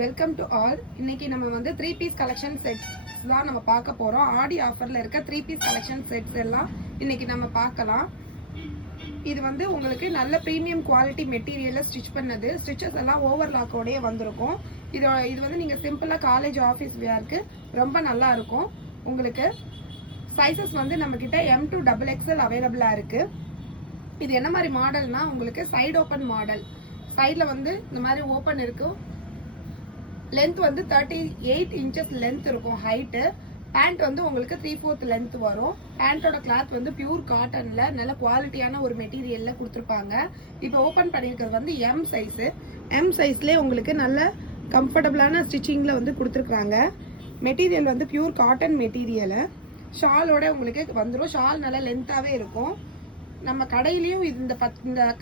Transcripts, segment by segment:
Welcome to all. இன்னைக்கு நம்ம வந்து 3 பீஸ் கலெக்ஷன் செட்ஸ் தான் நம்ம பார்க்க போறோம். ஆடி ஆஃபர்ல இருக்க 3 பீஸ் கலெக்ஷன் செட்ஸ் எல்லாம் இன்னைக்கு நம்ம பார்க்கலாம். இது வந்து உங்களுக்கு நல்ல ப்ரீமியம் குவாலிட்டி மெட்டீரியல்ல ஸ்டிச் பண்ணது. ஸ்டிச்சஸ் எல்லாம் ஓவர்லாக்கோடயே வந்திருக்கும். இது வந்து நீங்க சிம்பிளா காலேஜ் ஆஃபீஸ் வியருக்கு ரொம்ப நல்லா இருக்கும். உங்களுக்கு சைஸஸ் வந்து நம்ம கிட்ட M to XXL அவைலபிளா இருக்கு. இது என்ன மாதிரி மாடல்னா உங்களுக்கு சைடு ஓப்பன் மாடல். சைட்ல வந்து இந்த மாதிரி ஓப்பன் இருக்கும். லென்த் வந்து 38 இன்ச்சஸ் லென்த் இருக்கும். ஹைட்டு பேண்ட் வந்து உங்களுக்கு 3/4 லென்த் வரும். பேண்டோட கிளாத் வந்து பியூர் காட்டன்ல நல்ல குவாலிட்டியான ஒரு மெட்டீரியல்ல கொடுத்துருப்பாங்க. இப்போ ஓப்பன் பண்ணியிருக்கிறது வந்து M சைஸ். M சைஸ்லேயே உங்களுக்கு நல்ல கம்ஃபர்டபுளான ஸ்டிச்சிங்ல வந்து கொடுத்துருக்காங்க. மெட்டீரியல் வந்து பியூர் காட்டன் மெட்டீரியல். ஷாலோட உங்களுக்கு வந்துடும். ஷால் நல்லா லென்த்தாவே இருக்கும். நம்ம கடையிலயும் இந்த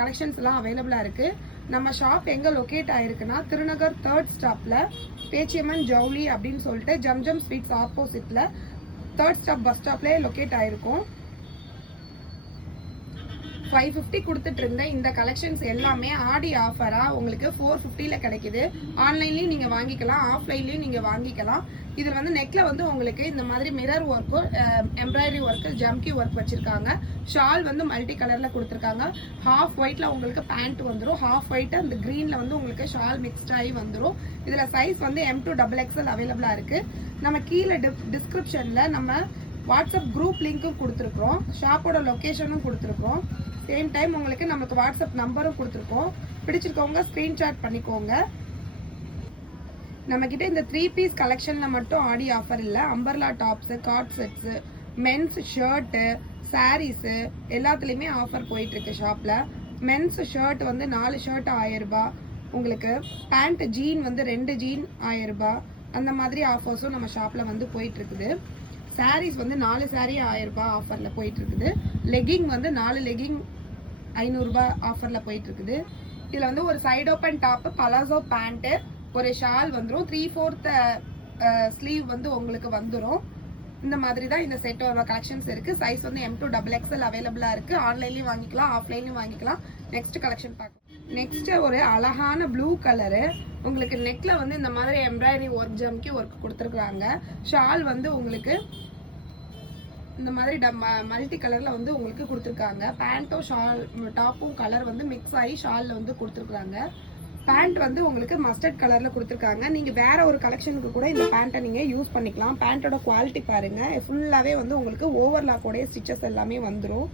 கலெக்ஷன்ஸ் எல்லாம் அவைலபிளா இருக்கு. நம்ம ஷாப் எங்க லொகேட் ஆயிருக்குன்னா திருநகர் 3rd ஸ்டாப்ல பேச்சியம்மன் ஜவுளி அப்படின்னு சொல்லிட்டு ஜம்ஜம் ஸ்வீட்ஸ் ஆப்போசிட்ல 3rd ஸ்டாப் பஸ் ஸ்டாப்ல லொகேட் ஆயிருக்கும். 550 கொடுத்துட்டு இருந்த இந்த கலெக்ஷன்ஸ் எல்லாமே ஆடி ஆஃபரா உங்களுக்கு 450ல கிடைக்குது. ஆன்லைன்லயும் நீங்க வாங்கிக்கலாம், ஆஃப்லைன்லயும் நீங்க வாங்கிக்கலாம். இது வந்து நெக்ல வந்து உங்களுக்கு இந்த மாதிரி mirror work, embroidery work, jamki work வச்சிருக்காங்க. ஷால் வந்து மல்டி கலர்ல கொடுத்துருக்காங்க. ஹாஃப் ஒயிட்ல உங்களுக்கு பேண்ட் வந்துடும். ஹாஃப் ஒயிட் அந்த கிரீன்ல வந்து உங்களுக்கு ஷால் மிக்ஸ்ட் ஆகி வந்துடும். இதுல சைஸ் வந்து M to XXL அவைலபிளா இருக்கு. நம்ம கீழே டிஸ்கிரிப்ஷன்ல நம்ம வாட்ஸ்அப் குரூப் லிங்க்கும் கொடுத்துருக்கோம். ஷாப்போட லொகேஷனும் கொடுத்துருக்கோம். சேம் டைம் உங்களுக்கு நமக்கு வாட்ஸ்அப் நம்பரும் கொடுத்துருக்கோம். பிடிச்சிருக்கவங்க ஸ்கிரீன்ஷாட் பண்ணிக்கோங்க. நம்ம கிட்ட இந்த 3 பீஸ் கலெக்ஷன்ல மட்டும் ஆடி ஆஃபர் இல்ல. அம்பர்லா டாப்ஸ், காட் செட்ஸ், மென்ஸ் ஷர்ட், சாரீஸ் எல்லாத்துலயுமே ஆஃபர் போயிட்டு இருக்கு ஷாப்ல. மென்ஸ் ஷர்ட் வந்து 4 ஷர்ட் 1000 ரூபாய். உங்களுக்கு பேண்ட் ஜீன் வந்து 2 ஜீன் 1000 ரூபாய். அந்த மாதிரி ஆஃபர்ஸும் நம்ம ஷாப்ல வந்து போயிட்டு இருக்குது. சாரீஸ் வந்து 4 சாரீ 1000 ரூபாய் ஆஃபர்ல போயிட்டு இருக்குது. லெகிங் வந்து 4 லெகிங் 500 ரூபாய் ஆஃபர்ல போயிட்டு இருக்குது. இதுல வந்து ஒரு side open top, palazzo pant, ஒரு ஷால் வந்துடும். 3/4 ஸ்லீவ் வந்து உங்களுக்கு வந்துடும். இந்த மாதிரி தான் இந்த செட்டோட கலெக்ஷன்ஸ் இருக்கு. சைஸ் வந்து M to XXL அவைலபிளா இருக்கு. ஆன்லைன்லயும் வாங்கிக்கலாம், ஆஃப்லைன்லயும் வாங்கிக்கலாம். நெக்ஸ்ட் கலெக்ஷன் பார்க்கலாம். நெக்ஸ்ட் ஒரு அழகான ப்ளூ கலரு. உங்களுக்கு நெக்ல வந்து இந்த மாதிரி எம்ப்ராய்டரி ஒர்க், ஜம்கி ஒர்க் கொடுத்துருக்காங்க. ஷால் வந்து உங்களுக்கு இந்த மாதிரி மல்டி கலர்ல வந்து உங்களுக்கு கொடுத்துருக்காங்க. பேண்ட்டும் ஷால் டாப்பும் கலர் வந்து மிக்ஸ் ஆகி ஷால்ல வந்து கொடுத்துருக்காங்க. பேண்ட் வந்து உங்களுக்கு மஸ்டர்ட் கலர்ல கொடுத்துருக்காங்க. நீங்க வேற ஒரு கலெக்ஷனுக்கு கூட இந்த பேண்ட்டை நீங்க யூஸ் பண்ணிக்கலாம். பேண்டோட குவாலிட்டி பாருங்க. ஃபுல்லாவே வந்து உங்களுக்கு ஓவர்லாக்கோடைய ஸ்டிச்சஸ் எல்லாமே வந்துடும்.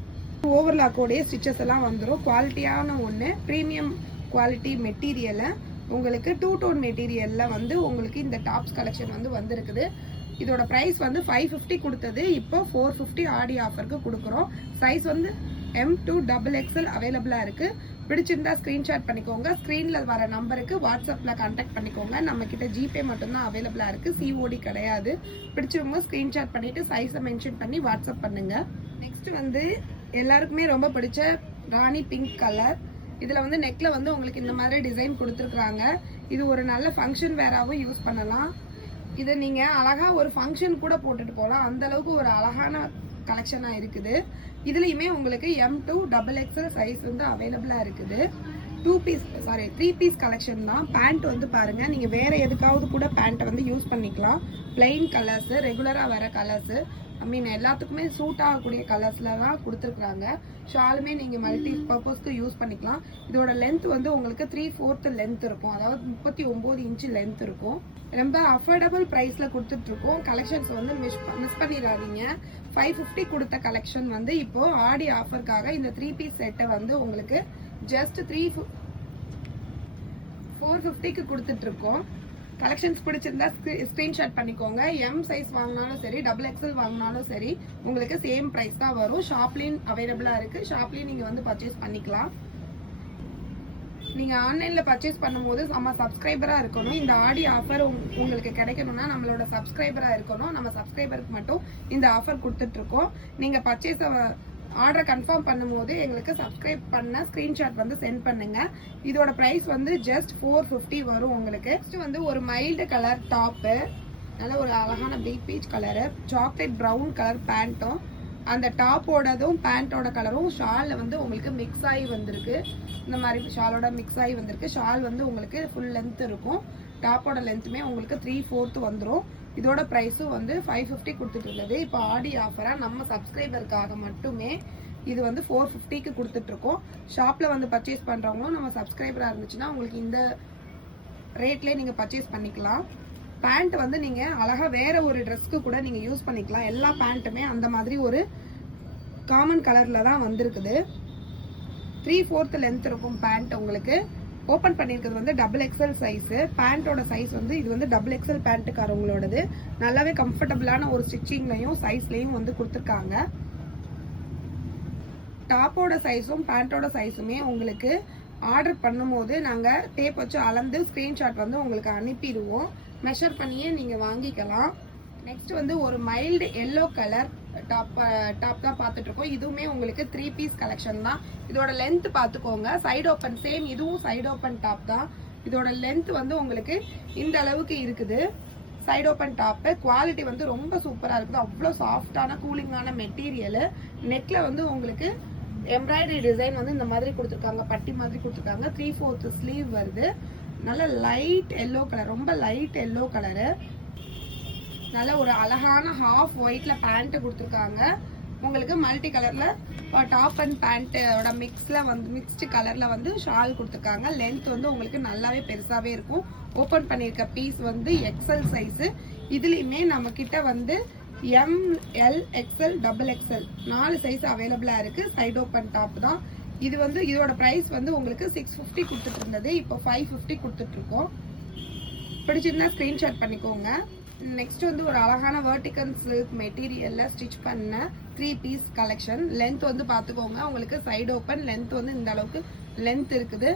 ஓவர்லாக்கோடைய ஸ்டிச்சஸ் எல்லாம் வந்துடும். குவாலிட்டியான ஒன்று, ப்ரீமியம் குவாலிட்டி மெட்டீரியல். உங்களுக்கு 2 டோன் மெட்டீரியல்ல வந்து உங்களுக்கு இந்த டாப்ஸ் கலெக்ஷன் வந்து வந்திருக்குது. இதோட பிரைஸ் வந்து 550 கொடுத்தது, இப்போ 450 ஆடி ஆஃபருக்கு கொடுக்குறோம். சைஸ் வந்து M to XXL அவைலபிளா இருக்கு. பிடிச்சிருந்தா ஸ்கிரீன்ஷாட் பண்ணிக்கோங்க. ஸ்கிரீன்ல வர நம்பருக்கு வாட்ஸ்அப்ல கான்டாக்ட் பண்ணிக்கோங்க. நம்ம கிட்ட ஜிபே மட்டும்தான் அவைலபிளா இருக்கு, COD கிடையாது. பிடிச்சவங்க ஸ்கிரீன்ஷாட் பண்ணிட்டு சைஸை மென்ஷன் பண்ணி வாட்ஸ்அப் பண்ணுங்க. நெக்ஸ்ட் வந்து எல்லாருக்குமே ரொம்ப பிடிச்ச ராணி பிங்க் கலர். இதுல வந்து நெக்ல வந்து உங்களுக்கு இந்த மாதிரி டிசைன் கொடுத்துருக்காங்க. இது ஒரு நல்ல ஃபங்க்ஷன் வேறாவும் யூஸ் பண்ணலாம். இதை நீங்க அழகா ஒரு ஃபங்க்ஷன் கூட போட்டுட்டு போகலாம். அந்த அளவுக்கு ஒரு அழகான கலெக்ஷனா இருக்குது. இதுலயுமே உங்களுக்கு M to XXL சைஸ் வந்து அவைலபிளா இருக்குது. 3 பீஸ் கலெக்ஷன் தான். பேண்ட் வந்து பாருங்க, நீங்க வேற எதுக்காவது கூட பேண்ட்டை வந்து யூஸ் பண்ணிக்கலாம். பிளெயின் கலர்ஸ், ரெகுலரா வர கலர்ஸ், எல்லாத்துக்குமே சூட் ஆகக்கூடிய கலர்ஸ்ல தான் கொடுத்துருக்காங்க. ஷாலுமே நீங்க மல்டி பர்பஸ்க்கு யூஸ் பண்ணிக்கலாம். இதோட லென்த் வந்து உங்களுக்கு 3/4 லென்த் இருக்கும். அதாவது 39 இன்ச் லென்த் இருக்கும். ரொம்ப அஃபோர்டபுள் பிரைஸ்ல கொடுத்துட்டு இருக்கோம். கலெக்ஷன்ஸ் வந்து மிஸ் பண்ணிடாதீங்க. 550 கொடுத்த கலெக்ஷன் வந்து இப்போ ஆடி ஆஃபருக்காக இந்த 3 பீஸ் செட்டை வந்து உங்களுக்கு ஜஸ்ட் 450க்கு கொடுத்துட்டு இருக்கோம். கலெக்ஷன்ஸ் பிடிச்சிருந்தா ஸ்கிரீன்ஷாட் பண்ணிக்கோங்க. M சைஸ் வாங்கினாலும் சரி, XXL வாங்கினாலும் சரி, உங்களுக்கு சேம் பிரைஸ் தான் வரும். ஷாப்லயும் அவைலபிளா இருக்கு. ஷாப்லயும் நீங்க வந்து பர்ச்சேஸ் பண்ணிக்கலாம். நீங்க ஆன்லைன்ல பர்ச்சேஸ் பண்ணும்போது நம்ம சப்ஸ்கிரைபரா இருக்கணும். இந்த ஆடி ஆஃபர் உங்களுக்கு கிடைக்கணும்னா நம்மளோட சப்ஸ்கிரைபரா இருக்கணும். நம்ம சப்ஸ்கிரைபருக்கு மட்டும் இந்த ஆஃபர் கொடுத்துட்டு இருக்கோம். நீங்க பர்ச்சேஸ் ஆர்டரை கன்ஃபார்ம் பண்ணும்போது எங்களுக்கு சப்ஸ்கிரைப் பண்ண ஸ்கிரீன்ஷாட் வந்து சென்ட் பண்ணுங்க. இதோட பிரைஸ் வந்து ஜஸ்ட் 450 வரும் உங்களுக்கு. நெக்ஸ்ட் வந்து ஒரு மைல்டு கலர் டாப்பு, நல்ல ஒரு அழகான deep peach colour, chocolate brown colour பேண்ட்டும், அந்த டாப்போடதும் பேண்ட்டோட கலரும் ஷாலில் வந்து உங்களுக்கு மிக்ஸ் ஆகி வந்திருக்கு. இந்த மாதிரி ஷாலோட மிக்ஸ் ஆகி வந்திருக்கு. ஷால் வந்து உங்களுக்கு ஃபுல் லென்த் இருக்கும். டாப்போட லென்த்துமே உங்களுக்கு 3/4 வந்துடும். இதோட ப்ரைஸும் வந்து 550 கொடுத்துட்டு இருந்தது. இப்போ ஆடி ஆஃபராக நம்ம சப்ஸ்கிரைபருக்காக மட்டுமே இது வந்து 450க்கு கொடுத்துட்ருக்கோம். ஷாப்பில் வந்து பர்ச்சேஸ் பண்ணுறவங்களும் நம்ம சப்ஸ்கிரைபராக இருந்துச்சுன்னா உங்களுக்கு இந்த ரேட்லேயே நீங்கள் பர்ச்சேஸ் பண்ணிக்கலாம். பேண்ட் வந்து நீங்கள் அழகாக வேறு ஒரு ட்ரெஸ்க்கு கூட நீங்கள் யூஸ் பண்ணிக்கலாம். எல்லா பேண்ட்டுமே அந்த மாதிரி ஒரு காமன் கலரில் தான் வந்திருக்குது. 3/4 லென்த் இருக்கும் பேண்ட். உங்களுக்கு ஓப்பன் பண்ணியிருக்கிறது வந்து XXL சைஸு. பேண்ட்டோட சைஸ் வந்து இது வந்து XXL பேண்ட்டுக்காரவங்களோடது. நல்லாவே கம்ஃபர்டபுளான ஒரு ஸ்டிச்சிங்லையும் சைஸ்லையும் வந்து கொடுத்துருக்காங்க. டாப்போட சைஸும் பேண்ட்டோட சைஸுமே உங்களுக்கு ஆர்டர் பண்ணும்போது நாங்கள் டேப் வச்சு அளந்து ஸ்க்ரீன்ஷாட் வந்து உங்களுக்கு அனுப்பிடுவோம். மெஷர் பண்ணியே நீங்கள் வாங்கிக்கலாம். நெக்ஸ்ட் வந்து ஒரு மைல்டு எல்லோ கலர் டாப் தான் பார்த்துட்ருக்கோம். இதுவுமே உங்களுக்கு 3 பீஸ் கலெக்ஷன் தான். இதோட லென்த் பார்த்துக்கோங்க. சைடு ஓப்பன் சேம், இதுவும் சைடு ஓப்பன் டாப் தான். இதோட லென்த் வந்து உங்களுக்கு இந்த அளவுக்கு இருக்குது. சைடு ஓப்பன் டாப்பு குவாலிட்டி வந்து ரொம்ப சூப்பராக இருக்குது. அவ்வளோ சாஃப்டான கூலிங்கான மெட்டீரியலு. நெக்கில் வந்து உங்களுக்கு எம்ப்ராய்டரி டிசைன் வந்து இந்த மாதிரி கொடுத்துருக்காங்க, பட்டி மாதிரி கொடுத்துருக்காங்க. 3/4 ஸ்லீவ் வருது. நல்ல லைட் எல்லோ கலர், ரொம்ப லைட் எல்லோ கலரு. நல்ல ஒரு அழகான ஹாஃப் ஒயிட்ல பேண்ட் கொடுத்துருக்காங்க. உங்களுக்கு மல்டி கலர்ல டாப் அண்ட் பேண்ட்டோட மிக்ஸ்டு கலர்ல வந்து ஷால் கொடுத்துருக்காங்க. லென்த் வந்து உங்களுக்கு நல்லாவே பெருசாவே இருக்கும். ஓப்பன் பண்ணியிருக்க பீஸ் வந்து XL சைஸு. இதுலேயுமே நம்ம கிட்ட வந்து M, L, XL, XXL 4 size அவைலபிளாக இருக்குது. சைடு ஓப்பன் டாப் தான் இது. வந்து இதோட ப்ரைஸ் வந்து உங்களுக்கு 650 கொடுத்துட்டு இருந்தது. இப்போ 550 கொடுத்துட்ருக்கோம். பிடிச்சிருந்தா ஸ்க்ரீன்ஷாட் பண்ணிக்கோங்க. நெக்ஸ்ட் வந்து ஒரு அழகான வெர்டிகல் சில்க் மெட்டீரியலில் ஸ்டிச் பண்ண 3 பீஸ் கலெக்ஷன். லென்த் வந்து பார்த்துக்கோங்க. உங்களுக்கு சைடு ஓப்பன் லென்த் வந்து இந்த அளவுக்கு லென்த் இருக்குது.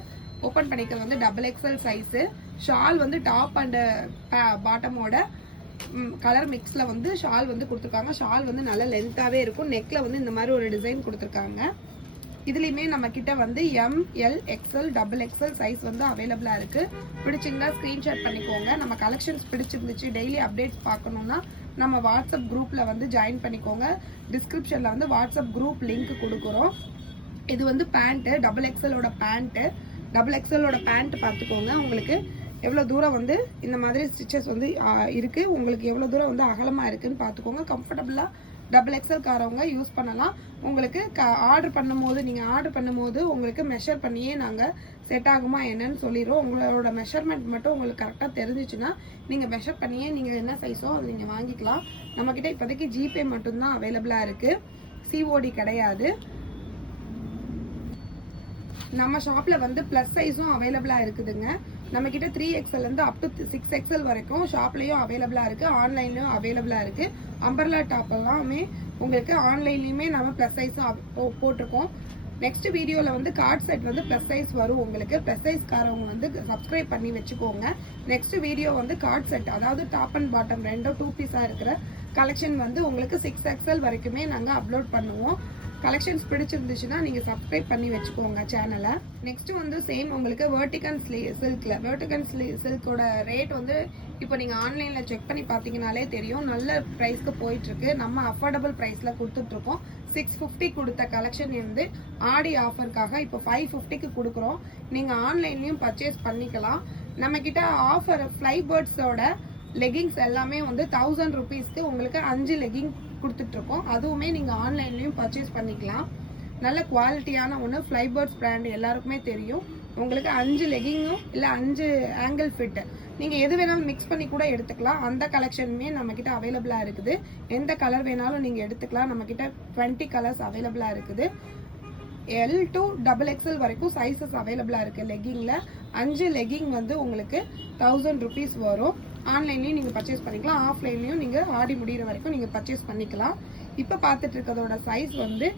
ஓப்பன் பண்ணிக்கிறது வந்து XXL சைஸு. ஷால் வந்து டாப் அண்ட் பாட்டமோட கலர் மிக்ஸில் வந்து ஷால் வந்து கொடுத்துருக்காங்க. ஷால் வந்து நல்லா லென்த்தாகவே இருக்கும். நெக்கில் வந்து இந்த மாதிரி ஒரு டிசைன் கொடுத்துருக்காங்க. இதுலேயுமே நம்ம கிட்ட வந்து M, L, XL, XXL size வந்து அவைலபிளாக இருக்குது. பிடிச்சிங்கன்னா ஸ்க்ரீன்ஷாட் பண்ணிக்கோங்க. நம்ம கலெக்ஷன்ஸ் பிடிச்சிருந்துச்சு, டெய்லி அப்டேட்ஸ் பார்க்கணுன்னா நம்ம வாட்ஸ்அப் குரூப்பில் வந்து ஜாயின் பண்ணிக்கோங்க. டிஸ்கிரிப்ஷனில் வந்து வாட்ஸ்அப் குரூப் லிங்க் கொடுக்குறோம். இது வந்து பேண்ட்டு XXLோட பேண்ட்டு. XXLோட பேண்ட் பார்த்துக்கோங்க. உங்களுக்கு எவ்வளோ தூரம் வந்து இந்த மாதிரி ஸ்டிச்சஸ் வந்து இருக்குது. உங்களுக்கு எவ்வளோ தூரம் வந்து அகலமாக இருக்குதுன்னு பார்த்துக்கோங்க. கம்ஃபர்டபுளாக XXL காரவங்க யூஸ் பண்ணலாம். உங்களுக்கு ஆர்டர் பண்ணும்போது உங்களுக்கு மெஷர் பண்ணியே நாங்கள் செட் ஆகுமா என்னன்னு சொல்லிடுவோம். உங்களோட மெஷர்மெண்ட் மட்டும் உங்களுக்கு கரெக்டாக தெரிஞ்சிச்சுன்னா நீங்கள் மெஷர் பண்ணியே நீங்கள் என்ன சைஸோ அது நீங்கள் வாங்கிக்கலாம். நம்மக்கிட்ட இப்போதைக்கு ஜிபே மட்டும்தான் அவைலபிளாக இருக்குது. COD கிடையாது. நம்ம ஷாப்பில் வந்து ப்ளஸ் சைஸும் அவைலபிளாக இருக்குதுங்க. நம்மக்கிட்ட 3XLலேருந்து அப் டு 6XL வரைக்கும் ஷாப்லேயும் அவைலபிளாக இருக்குது, ஆன்லைன்லேயும் அவைலபிளாக இருக்குது. அம்பர்லா டாப் எல்லாமே உங்களுக்கு ஆன்லைன்லேயுமே நம்ம ப்ளஸ் சைஸும் போட்டிருக்கோம். நெக்ஸ்ட் வீடியோவில் வந்து கார்ட் செட் வந்து ப்ளஸ் சைஸ் வரும். உங்களுக்கு ப்ளஸ் சைஸ்காரவங்க வந்து சப்ஸ்கிரைப் பண்ணி வச்சுக்கோங்க. நெக்ஸ்ட் வீடியோ வந்து கார்ட் செட், அதாவது டாப் அண்ட் பாட்டம் ரெண்டும் 2 பீஸாக இருக்கிற கலெக்ஷன் வந்து உங்களுக்கு 6XL வரைக்குமே நாங்கள் அப்லோட் பண்ணுவோம். கலெக்ஷன்ஸ் பிடிச்சிருந்துச்சுன்னா நீங்கள் சப்ஸ்கிரைப் பண்ணி வச்சுக்கோங்க சேனலை. நெக்ஸ்ட் வந்து சேம் உங்களுக்கு வெர்டிகல் சில்கோட ரேட் வந்து இப்போ நீங்கள் ஆன்லைனில் செக் பண்ணி பார்த்தீங்கனாலே தெரியும். நல்ல ப்ரைஸ்க்கு போயிட்டுருக்கு. நம்ம அஃபோர்டபுள் ப்ரைஸில் கொடுத்துட்ருக்கோம். 650 கொடுத்த கலெக்ஷன் வந்து ஆடி ஆஃபருக்காக இப்போ 550க்கு கொடுக்குறோம். நீங்கள் ஆன்லைன்லேயும் பர்ச்சேஸ் பண்ணிக்கலாம். நம்மக்கிட்ட ஆஃபர் ஃப்ளை பேர்ட்ஸோட லெகிங்ஸ் எல்லாமே வந்து 1000 ருபீஸ்க்கு உங்களுக்கு 5 லெகிங் கொடுத்துட்ருக்கோம். அதுவுமே நீங்கள் ஆன்லைன்லேயும் பர்ச்சேஸ் பண்ணிக்கலாம். நல்ல குவாலிட்டியான ஒன்று. ஃப்ளை பேர்ட்ஸ் பிராண்ட் எல்லாருக்குமே தெரியும். உங்களுக்கு 5 லெகிங்கும் இல்லை 5 ஆங்கிள் ஃபிட்டு நீங்கள் எது வேணாலும் மிக்ஸ் பண்ணி கூட எடுத்துக்கலாம். அந்த கலெக்ஷனுமே நம்மக்கிட்ட அவைலபிளாக இருக்குது. எந்த கலர் வேணாலும் நீங்கள் எடுத்துக்கலாம். நம்மக்கிட்ட 20 கலர்ஸ் அவைலபிளாக இருக்குது. L to XXL வரைக்கும் சைஸஸ் அவைலபிளாக இருக்குது. லெகிங்கில் 5 லெகிங் வந்து உங்களுக்கு 1000 ருபீஸ் வரும். ஆன்லைன்லேயும் நீங்கள் பர்ச்சேஸ் பண்ணிக்கலாம், ஆஃப்லைன்லேயும் நீங்கள் ஆடி முடிகிற வரைக்கும் நீங்கள் பர்ச்சேஸ் பண்ணிக்கலாம். இப்போ பார்த்துட்டு இருக்கிறதோட சைஸ் வந்து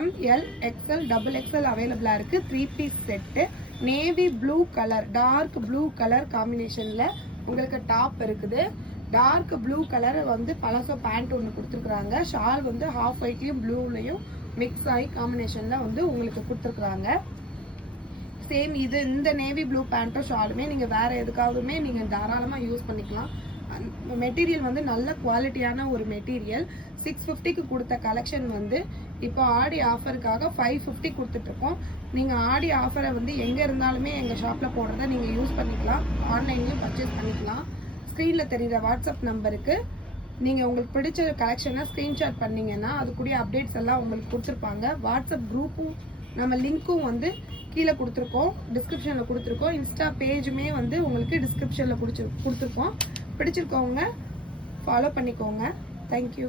M, L, XL, XXL அவைலபிளாக இருக்குது. 3 piece set. Navy blue colour, dark blue colour காம்பினேஷனில் உங்களுக்கு டாப் இருக்குது. டார்க் ப்ளூ கலர் வந்து பலசோ பேண்ட் ஒன்று கொடுத்துருக்குறாங்க. ஷால் வந்து ஹாஃப் ஒயிட்லேயும் ப்ளூலையும் மிக்ஸ் ஆகி காம்பினேஷனில் வந்து உங்களுக்கு கொடுத்துருக்குறாங்க. சேம் இது இந்த நேவி ப்ளூ பேண்ட்டும் ஷாலுமே நீங்கள் வேறு எதுக்காகவுமே நீங்கள் தாராளமாக யூஸ் பண்ணிக்கலாம். மெட்டீரியல் வந்து நல்ல குவாலிட்டியான ஒரு மெட்டீரியல். 650க்கு கொடுத்த கலெக்ஷன் வந்து இப்போ ஆடி ஆஃபருக்காக 550 கொடுத்துட்ருக்கோம். நீங்கள் ஆடி ஆஃபரை வந்து எங்கே இருந்தாலுமே எங்கள் ஷாப்பில் போடுறத நீங்கள் யூஸ் பண்ணிக்கலாம். ஆன்லைன்லேயும் பர்ச்சேஸ் பண்ணிக்கலாம். ஸ்க்ரீனில் தெரிகிற வாட்ஸ்அப் நம்பருக்கு நீங்கள் உங்களுக்கு பிடிச்ச கலெக்ஷனை ஸ்க்ரீன்ஷாட் பண்ணிங்கன்னா அதுக்குரிய அப்டேட்ஸ் எல்லாம் உங்களுக்கு கொடுத்துருப்பாங்க. வாட்ஸ்அப் குரூப்பும் நம்ம லிங்க்கும் வந்து கீழே கொடுத்துருக்கோம், டிஸ்கிரிப்ஷனில் கொடுத்துருக்கோம். இன்ஸ்டா பேஜுமே வந்து உங்களுக்கு டிஸ்கிரிப்ஷனில் கொடுத்துருக்கோம். பிடிச்சிருக்கவங்க ஃபாலோ பண்ணிக்கோங்க. தேங்க்யூ.